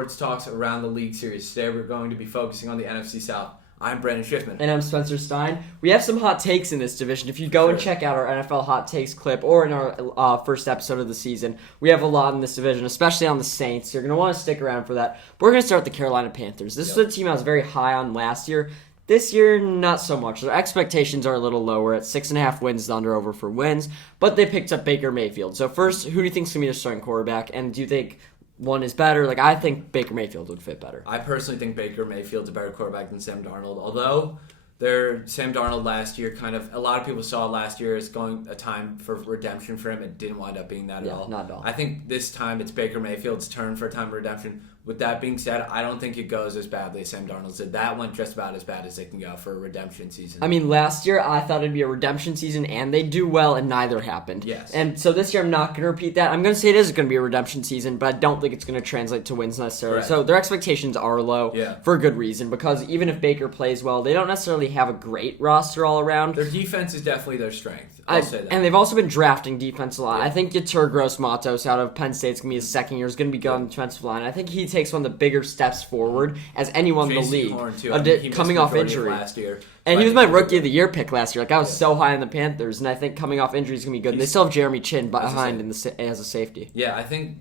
sports talks around the league series. Today we're going to be focusing on the NFC South. I'm Brandon Schiffman. And I'm Spencer Stein. We have some hot takes in this division. If you go and check out our NFL hot takes clip or in our first episode of the season, we have a lot in this division, especially on the Saints. You're going to want to stick around for that. But we're going to start with the Carolina Panthers. This is a team I was very high on last year. This year, not so much. Their expectations are a little lower at 6.5 wins, the under-over for wins. But they picked up Baker Mayfield. So first, who do you think is going to be the starting quarterback? And do you think one is better? I think Baker Mayfield would fit better. I personally think Baker Mayfield's a better quarterback than Sam Darnold. Although Sam Darnold last year a lot of people saw last year as going a time for redemption for him. It didn't wind up being that at all. Not at all. I think this time it's Baker Mayfield's turn for a time of redemption. With that being said, I don't think it goes as badly as Sam Darnold did. That went just about as bad as they can go for a redemption season. I mean, last year I thought it'd be a redemption season, and they do well, and neither happened. Yes. And so this year I'm not going to repeat that. I'm going to say it is going to be a redemption season, but I don't think it's going to translate to wins necessarily. Correct. So their expectations are low for a good reason, because even if Baker plays well, they don't necessarily have a great roster all around. Their defense is definitely their strength. I'll say that. And they've also been drafting defense a lot. Yeah. I think Yetur Gross-Matos out of Penn State's going to be his second year. Is going to be good on the defensive line. I think he takes one of the bigger steps forward as anyone in the league. Horn too. Coming off injury. Last year. And he was my Rookie of the Year pick last year. I was so high on the Panthers, and I think coming off injury is going to be good. They still have Jeremy Chin behind as a safety. Yeah, I think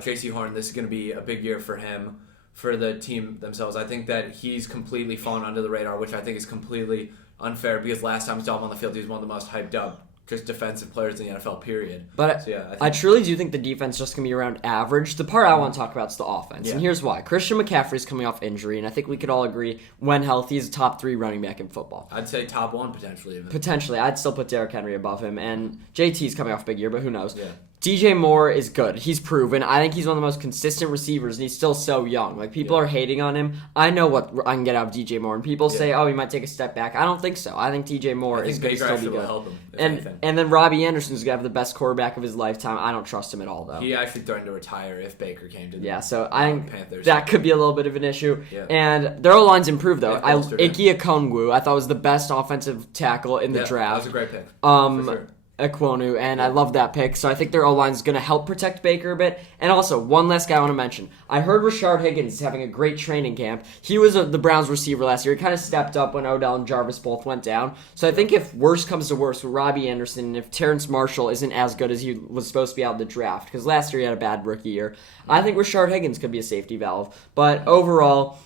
J.C. Horn, this is going to be a big year for him, for the team themselves. I think that he's completely fallen under the radar, which I think is completely unfair, because last time he saw him on the field, he was one of the most hyped up just defensive players in the NFL, period. But I truly do think the defense is just going to be around average. The part I want to talk about is the offense, and here's why. Christian McCaffrey is coming off injury, and I think we could all agree, when healthy, he's a top 3 running back in football. I'd say top 1, potentially even. Potentially. I'd still put Derrick Henry above him, and JT's coming off a big year, but who knows. Yeah. DJ Moore is good. He's proven. I think he's one of the most consistent receivers, and he's still so young. People are hating on him. I know what I can get out of DJ Moore, and people say, he might take a step back. I don't think so. I think DJ Moore is going to still be good. Help him, and then Robbie Anderson's going to have the best quarterback of his lifetime. I don't trust him at all, though. He actually threatened to retire if Baker came to the so I think Panthers. That could be a little bit of an issue. Yeah. And their O-line's improved, though. Ike Okongwu, I thought, was the best offensive tackle in the draft. That was a great pick. For sure. Ekwonu, and I love that pick. So I think their O-line is going to help protect Baker a bit. And also, one last guy I want to mention. I heard Rashard Higgins is having a great training camp. He was the Browns receiver last year. He kind of stepped up when Odell and Jarvis both went down. So I think if worse comes to worse with Robbie Anderson, and if Terrence Marshall isn't as good as he was supposed to be out of the draft, because last year he had a bad rookie year, I think Rashard Higgins could be a safety valve. But overall,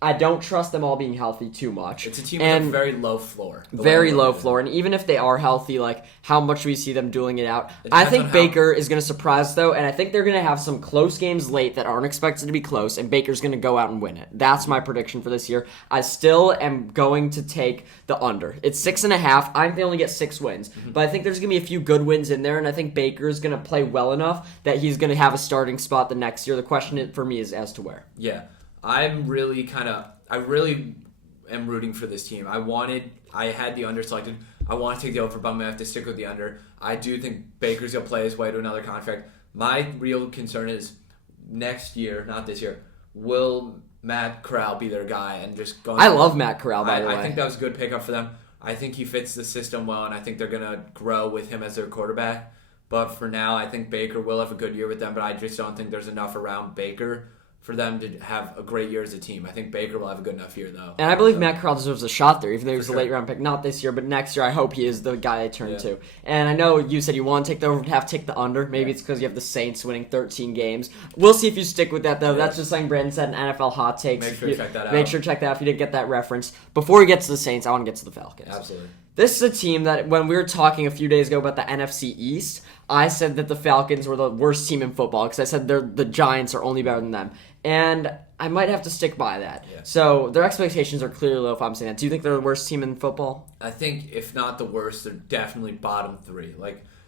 I don't trust them all being healthy too much. It's a team with a very low floor. Very low floor. And even if they are healthy, how much we see them dueling it out. I think Baker is going to surprise, though, and I think they're going to have some close games late that aren't expected to be close, and Baker's going to go out and win it. That's my prediction for this year. I still am going to take the under. It's 6.5. I think they only get 6 wins. Mm-hmm. But I think there's going to be a few good wins in there, and I think Baker's going to play well enough that he's going to have a starting spot the next year. The question for me is as to where. Yeah. I really am rooting for this team. I had the under selected. I want to take the over, but I'm going to have to stick with the under. I do think Baker's going to play his way to another contract. My real concern is next year, not this year, will Matt Corral be their guy? And just going. I love Matt Corral, by the way. I think that was a good pickup for them. I think he fits the system well, and I think they're going to grow with him as their quarterback. But for now, I think Baker will have a good year with them, but I just don't think there's enough around Baker for them to have a great year as a team. I think Baker will have a good enough year, though. And I believe Matt Corral deserves a shot there, even though he was a late-round pick. Not this year, but next year I hope he is the guy they turn to. And I know you said you want to take the over, have to take the under. Maybe it's because you have the Saints winning 13 games. We'll see if you stick with that, though. That's just something Brandon said in NFL Hot Takes. Make sure to check that out. Make sure to check that out if you didn't get that reference. Before we get to the Saints, I want to get to the Falcons. Absolutely. This is a team that, when we were talking a few days ago about the NFC East, I said that the Falcons were the worst team in football because I said the Giants are only better than them. And I might have to stick by that. Yeah. So their expectations are clearly low if I'm saying that. Do you think they're the worst team in football? I think, if not the worst, they're definitely bottom 3.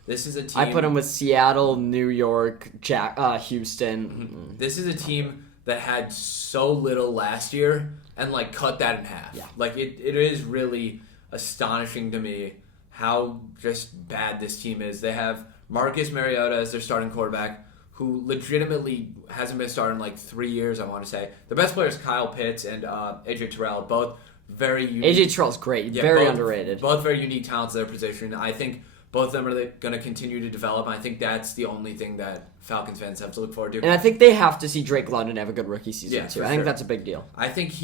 This is a team. I put them with Seattle, New York, Houston. Mm-hmm. This is a team that had so little last year and cut that in half. Yeah. It is really astonishing to me how just bad this team is. They have Marcus Mariota as their starting quarterback, who legitimately hasn't been starting in 3 years, I want to say. The best player is Kyle Pitts and AJ Terrell, both very unique. AJ Terrell's great, very underrated. Both very unique talents at their position. I think Both of them are going to continue to develop. And I think that's the only thing that Falcons fans have to look forward to. And I think they have to see Drake London have a good rookie season, too. I think that's a big deal. I think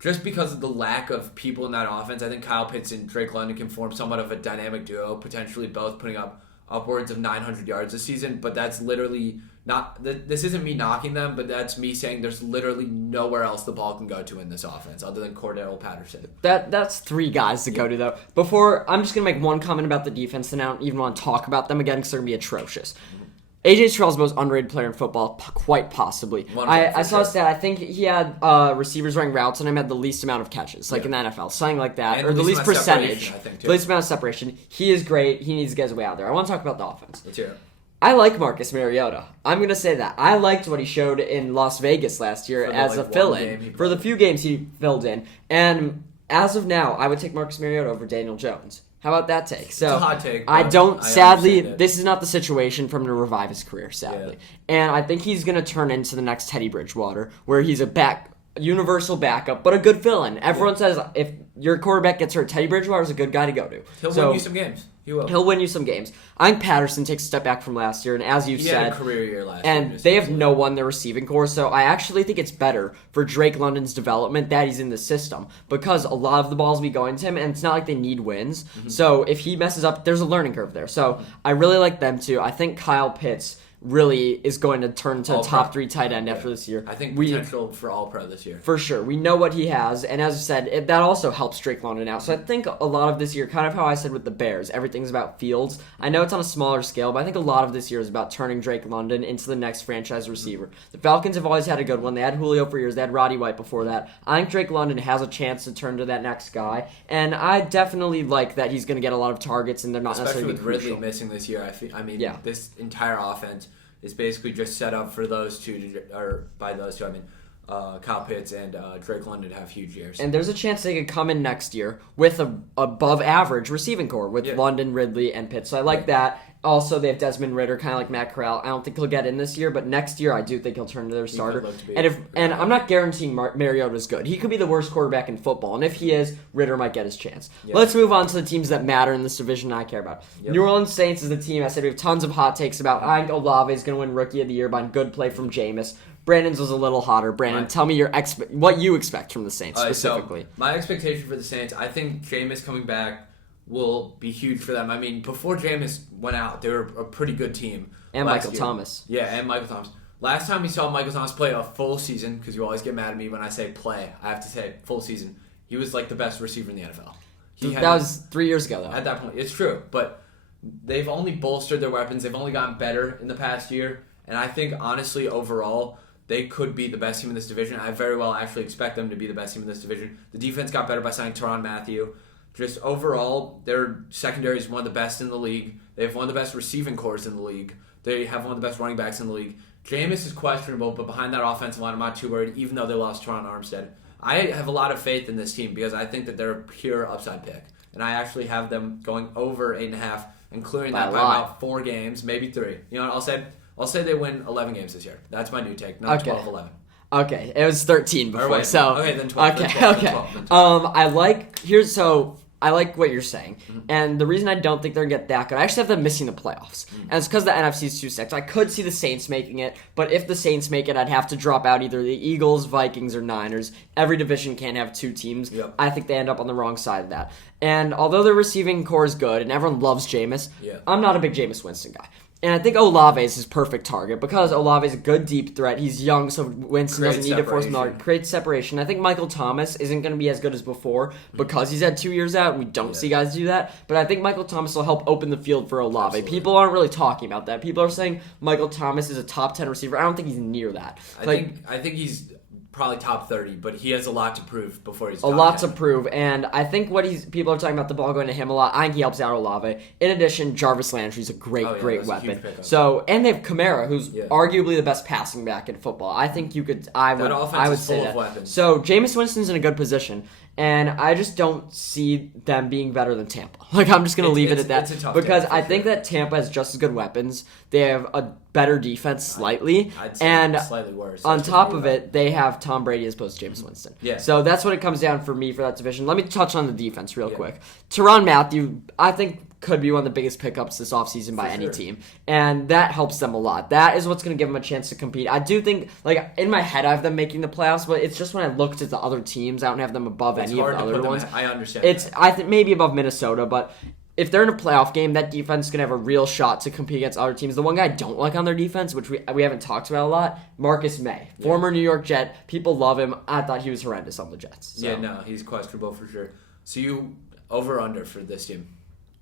just because of the lack of people in that offense, I think Kyle Pitts and Drake London can form somewhat of a dynamic duo, potentially both putting up upwards of 900 yards this season. But that's literally not. This isn't me knocking them, but that's me saying there's literally nowhere else the ball can go to in this offense other than Cordero Patterson. That's 3 guys to go to, though. Before, I'm just going to make one comment about the defense, and I don't even want to talk about them again because they're going to be atrocious. A.J. Terrell's the most underrated player in football, quite possibly. I saw a stat. I think he had receivers running routes and him had the least amount of catches, in the NFL, something like that, and or the least percentage. The least amount of separation. He is great. He needs to get his way out there. I want to talk about the offense. Let's hear it. I like Marcus Mariota. I'm going to say that. I liked what he showed in Las Vegas last year as a fill-in. For the few games he filled in. And as of now, I would take Marcus Mariota over Daniel Jones. How about that take? So, it's a hot take. Sadly, this is not the situation for him to revive his career, sadly. Yeah. And I think he's going to turn into the next Teddy Bridgewater, where he's a universal backup, but a good fill-in. Everyone says if your quarterback gets hurt, Teddy Bridgewater is a good guy to go to. He'll win you some games. He'll win you some games. I think Patterson takes a step back from last year, and as you said, he had a career year last year. And they have no one in their receiving core, so I actually think it's better for Drake London's development that he's in the system because a lot of the balls will be going to him, and it's not like they need wins. Mm-hmm. So if he messes up, there's a learning curve there. So I really like them too. I think Kyle Pitts really is going to turn to a top 3 tight end after this year. I think potential for All-Pro this year. For sure. We know what he has, and as I said, that also helps Drake London out. So I think a lot of this year, kind of how I said with the Bears, everything's about Fields. I know it's on a smaller scale, but I think a lot of this year is about turning Drake London into the next franchise receiver. The Falcons have always had a good one. They had Julio for years. They had Roddy White before that. I think Drake London has a chance to turn to that next guy, and I definitely like that he's going to get a lot of targets, and they're not necessarily especially with Ridley missing this year. This entire offense is basically just set up for those two, or by those two, I mean Kyle Pitts and Drake London to have huge years. And there's a chance they could come in next year with a above average receiving core with London, Ridley, and Pitts. So I like that. Also, they have Desmond Ridder, kind of like Matt Corral. I don't think he'll get in this year, but next year I do think he'll turn to their starter. And I'm not guaranteeing Mariota's good. He could be the worst quarterback in football, and if he is, Ridder might get his chance. Yep. Let's move on to the teams that matter in this division I care about. Yep. New Orleans Saints is the team I said we have tons of hot takes about. I think Olave is going to win Rookie of the Year by a good play from Jameis. Brandon's was a little hotter. Brandon, tell me what you expect from the Saints specifically. So my expectation for the Saints, I think Jameis coming back will be huge for them. I mean, before Jameis went out, they were a pretty good team. And Michael Thomas. Yeah, and Michael Thomas. Last time we saw Michael Thomas play a full season, because you always get mad at me when I say play, I have to say full season, he was like the best receiver in the NFL. That was 3 years ago, though. At that point, it's true. But they've only bolstered their weapons. They've only gotten better in the past year. And I think, honestly, overall, they could be the best team in this division. I very well actually expect them to be the best team in this division. The defense got better by signing Tyrann Mathieu. Just overall, their secondary is one of the best in the league. They have one of the best receiving cores in the league. They have one of the best running backs in the league. Jameis is questionable, but behind that offensive line, I'm not too worried, even though they lost Teron Armstead. I have a lot of faith in this team because I think that they're a pure upside pick. And I actually have them going over 8.5 and clearing that by about 4 games, maybe 3. You know what I'll say they win 11 games this year. That's my new take, not 12-11. Okay, it was 13 before, then 12. Okay, then 12. Then 12. I like what you're saying, and the reason I don't think they're going to get that good, I actually have them missing the playoffs, and it's because the NFC is too stacked. I could see the Saints making it, but if the Saints make it, I'd have to drop out either the Eagles, Vikings, or Niners. Every division can't have 2 teams. Yep. I think they end up on the wrong side of that. And although their receiving core is good, and everyone loves Jameis, I'm not a big Jameis Winston guy. And I think Olave is his perfect target because Olave is a good deep threat. He's young, so Winston doesn't need to force him to create separation. I think Michael Thomas isn't going to be as good as before because he's had 2 years out. We don't see guys do that. But I think Michael Thomas will help open the field for Olave. Absolutely. People aren't really talking about that. People are saying Michael Thomas is a top 10 receiver. I don't think he's near that. I think he's probably top 30, but he has a lot to prove before he's top a lot 10. to prove, and I think people are talking about the ball going to him a lot. I think he helps out Olave. In addition, Jarvis Landry's a great weapon. So, and they have Kamara, who's arguably the best passing back in football. I think I would say that. Weapons. So, Jameis Winston's in a good position. And I just don't see them being better than Tampa. I'm just going to leave it at that. Because I think that Tampa has just as good weapons. They have a better defense slightly. I'd say and slightly worse. On top of it, they have Tom Brady as opposed to Jameis Winston. Yeah. So that's what it comes down for me for that division. Let me touch on the defense real quick. Tyrann Mathieu, I think could be one of the biggest pickups this offseason by any team. And that helps them a lot. That is what's going to give them a chance to compete. I do think, like, in my head, I have them making the playoffs, but it's just when I looked at the other teams, I don't have them above any of the other ones. I understand. I think maybe above Minnesota, but if they're in a playoff game, that defense is going to have a real shot to compete against other teams. The one guy I don't like on their defense, which we haven't talked about a lot, Marcus May. Former New York Jet. People love him. I thought he was horrendous on the Jets. So. Yeah, no, he's questionable for sure. So you over or under for this team?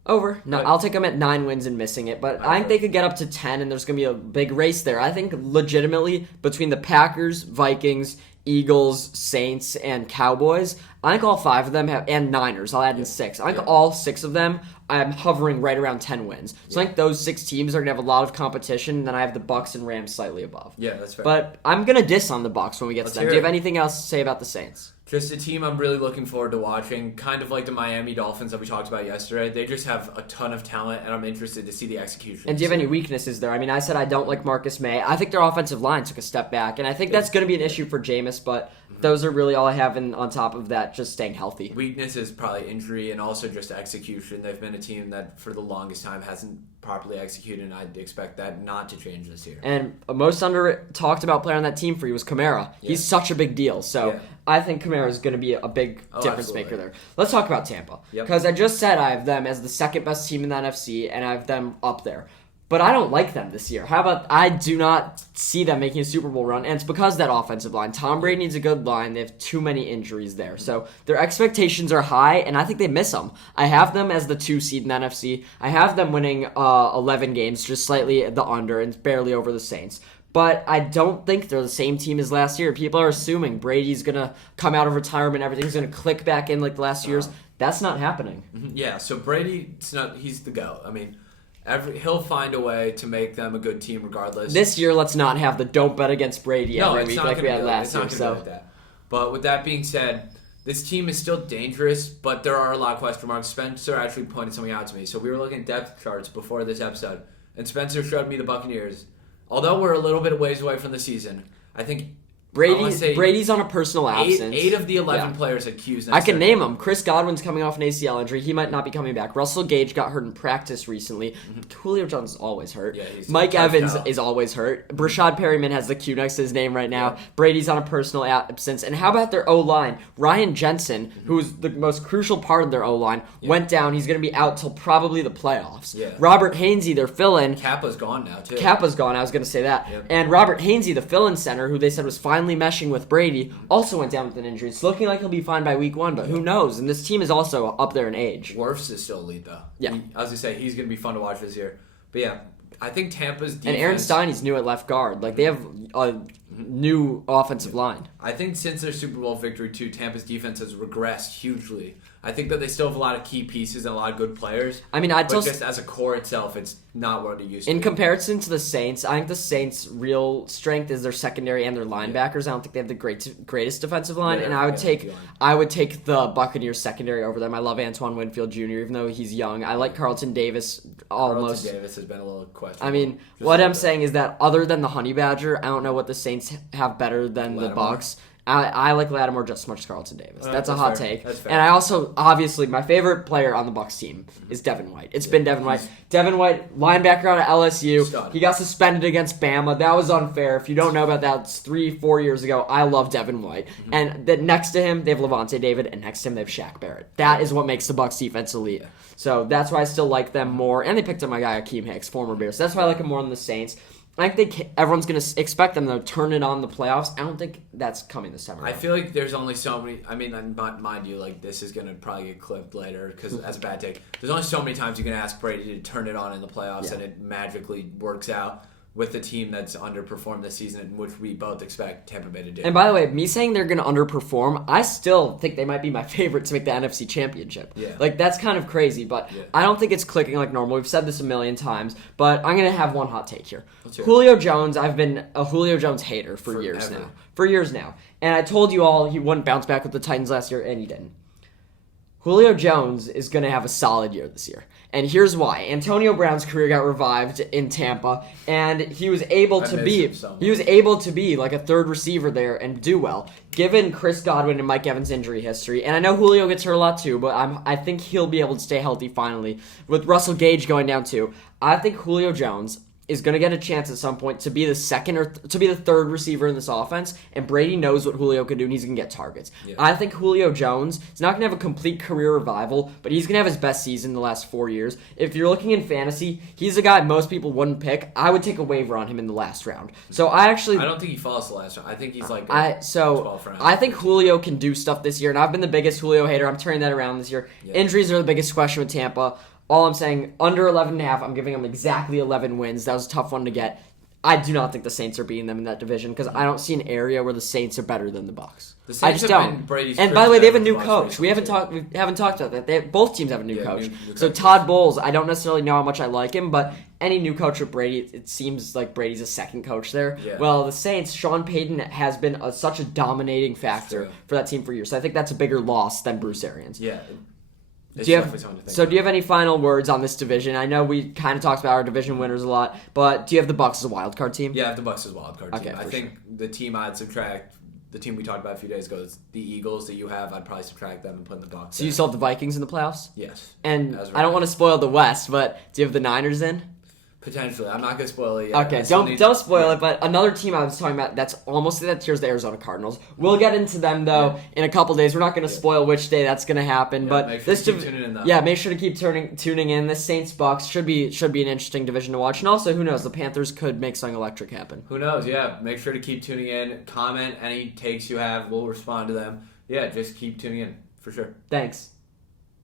Over. No, I'll take them at 9 wins and missing it, but I think they could get up to 10, and there's going to be a big race there. I think legitimately between the Packers, Vikings, Eagles, Saints, and Cowboys, I think all 5 of them have, and Niners, I'll add in 6. I think all 6 of them, I'm hovering right around 10 wins. So I think those 6 teams are going to have a lot of competition, and then I have the Bucs and Rams slightly above. Yeah, that's fair. But I'm going to diss on the Bucs when we get to them. Do you have anything else to say about the Saints? Just a team I'm really looking forward to watching, kind of like the Miami Dolphins that we talked about yesterday. They just have a ton of talent, and I'm interested to see the execution. And do you have any weaknesses there? I mean, I said I don't like Marcus May. I think their offensive line took a step back, and I think that's going to be an issue for Jameis, but those are really all I have on top of that, just staying healthy. Weakness is probably injury and also just execution. They've been a team that for the longest time hasn't properly executed, and I'd expect that not to change this year. And most talked about player on that team for you was Kamara. Yeah. He's such a big deal, so I think Kamara is going to be a big difference maker there. Let's talk about Tampa, because I just said I have them as the second best team in the NFC, and I have them up there. But I don't like them this year. How about I do not see them making a Super Bowl run, and it's because of that offensive line. Tom Brady needs a good line. They have too many injuries there. So their expectations are high, and I think they miss them. I have them as the 2 seed in the NFC. I have them winning 11 games, just slightly the under, and barely over the Saints. But I don't think they're the same team as last year. People are assuming Brady's going to come out of retirement, everything's going to click back in like the last years. That's not happening. Yeah, so Brady, he's the GOAT. I mean, he'll find a way to make them a good team regardless. This year, let's not have the don't bet against Brady every week like we had last year. Like that. But with that being said, this team is still dangerous, but there are a lot of question marks. Spencer actually pointed something out to me. So we were looking at depth charts before this episode, and Spencer showed me the Buccaneers. Although we're a little bit ways away from the season, I think Brady's on a personal absence. 8 of the 11 players had Q's. I can name them. Chris Godwin's coming off an ACL injury. He might not be coming back. Russell Gage got hurt in practice recently. Julio Jones is always hurt. Yeah, Mike Evans is always hurt. Brashad Perryman has the Q next to his name right now. Brady's on a personal absence. And how about their O-line? Ryan Jensen, who's the most crucial part of their O-line, went down. He's going to be out till probably the playoffs. Yeah. Robert Hainsey, their fill-in. Kappa's gone now, too. Kappa's gone. I was going to say that. Yep. And Robert Hainsey, the fill-in center, who they said was finally meshing with Brady, also went down with an injury. It's looking like he'll be fine by week 1, but who knows? And this team is also up there in age. Wirfs is still elite, though. Yeah. I was going to say, he's going to be fun to watch this year. But yeah, I think Tampa's defense... And Aaron Steiney's new at left guard. Like, they have a new offensive line. I think since their Super Bowl victory, too, Tampa's defense has regressed hugely. I think that they still have a lot of key pieces and a lot of good players. I mean, just as a core itself, it's not what it used to be. In comparison to the Saints, I think the Saints' real strength is their secondary and their linebackers. I don't think they have the greatest defensive line, and I would take the Buccaneers secondary over them. I love Antoine Winfield Jr., even though he's young. I like Carlton Davis almost. Carlton Davis has been a little questionable. I mean, what I'm saying is that other than the Honey Badger, I don't know what the Saints have better than the Bucs. I like Lattimore just as much as Carlton Davis. That's a hot take. That's fair. And I also, obviously, my favorite player on the Bucs team is Devin White. It's been Devin White. Devin White, linebacker out of LSU. Stud. He got suspended against Bama. That was unfair. If you don't know about that, it's 3-4 years ago. I love Devin White. And then next to him, they have Levante David, and next to him, they have Shaq Barrett. That is what makes the Bucs defense elite. So that's why I still like them more. And they picked up my guy, Akeem Hicks, former Bears. So that's why I like him more than the Saints. I think everyone's going to expect them to turn it on the playoffs. I don't think that's coming this time around. I feel like there's only so many... I mean, mind you, like, this is going to probably get clipped later because that's a bad take. There's only so many times you can ask Brady to turn it on in the playoffs and it magically works out with the team that's underperformed this season, which we both expect Tampa Bay to do. And by the way, me saying they're going to underperform, I still think they might be my favorite to make the NFC Championship. Yeah. Like, that's kind of crazy, but I don't think it's clicking like normal. We've said this a million times, but I'm going to have one hot take here. Julio Jones, I've been a Julio Jones hater for years now. And I told you all he wouldn't bounce back with the Titans last year, and he didn't. Julio Jones is going to have a solid year this year. And here's why. Antonio Brown's career got revived in Tampa, and he was able to be like a third receiver there and do well, given Chris Godwin and Mike Evans' injury history. And I know Julio gets hurt a lot too, but I think he'll be able to stay healthy finally. With Russell Gage going down too, I think Julio Jones is going to get a chance at some point to be the third receiver in this offense, and Brady knows what Julio can do, and he's going to get targets. Yeah. I think Julio Jones is not going to have a complete career revival, but he's going to have his best season in the last 4 years. If you're looking in fantasy, he's a guy most people wouldn't pick. I would take a waiver on him in the last round. So I don't think he falls the last round. I think he's like 12th round. I think Julio can do stuff this year, and I've been the biggest Julio hater. I'm turning that around this year. Yeah. Injuries are the biggest question with Tampa. All I'm saying, under 11.5, I'm giving them exactly 11 wins. That was a tough one to get. I do not think the Saints are beating them in that division because I don't see an area where the Saints are better than the Bucs. I just don't. And by the way, they have a new coach. We haven't talked about that. Both teams have a new coach. So Todd Bowles, I don't necessarily know how much I like him, but any new coach with Brady, it seems like Brady's a second coach there. Yeah. Well, the Saints, Sean Payton has been such a factor for that team for years. So I think that's a bigger loss than Bruce Arians. Yeah. Do you have any final words on this division? I know we kind of talked about our division winners a lot, but do you have the Bucs as a wild card team? Yeah, I have the Bucs as a wild card team. I think the team I'd subtract, the team we talked about a few days ago, is the Eagles that you have. I'd probably subtract them and put in the Bucs. So you still have the Vikings in the playoffs? Yes. And I don't want to spoil the West, but do you have the Niners in? Potentially. I'm not going to spoil it yet. Okay, don't spoil it, but another team I was talking about that's almost at that tier is the Arizona Cardinals. We'll get into them, though, in a couple days. We're not going to spoil which day that's going to happen. But make sure to keep tuning in, though. Yeah, make sure to keep tuning in. This Saints-Bucs should be an interesting division to watch. And also, who knows, the Panthers could make something electric happen. Who knows, yeah. Make sure to keep tuning in. Comment any takes you have. We'll respond to them. Yeah, just keep tuning in, for sure. Thanks.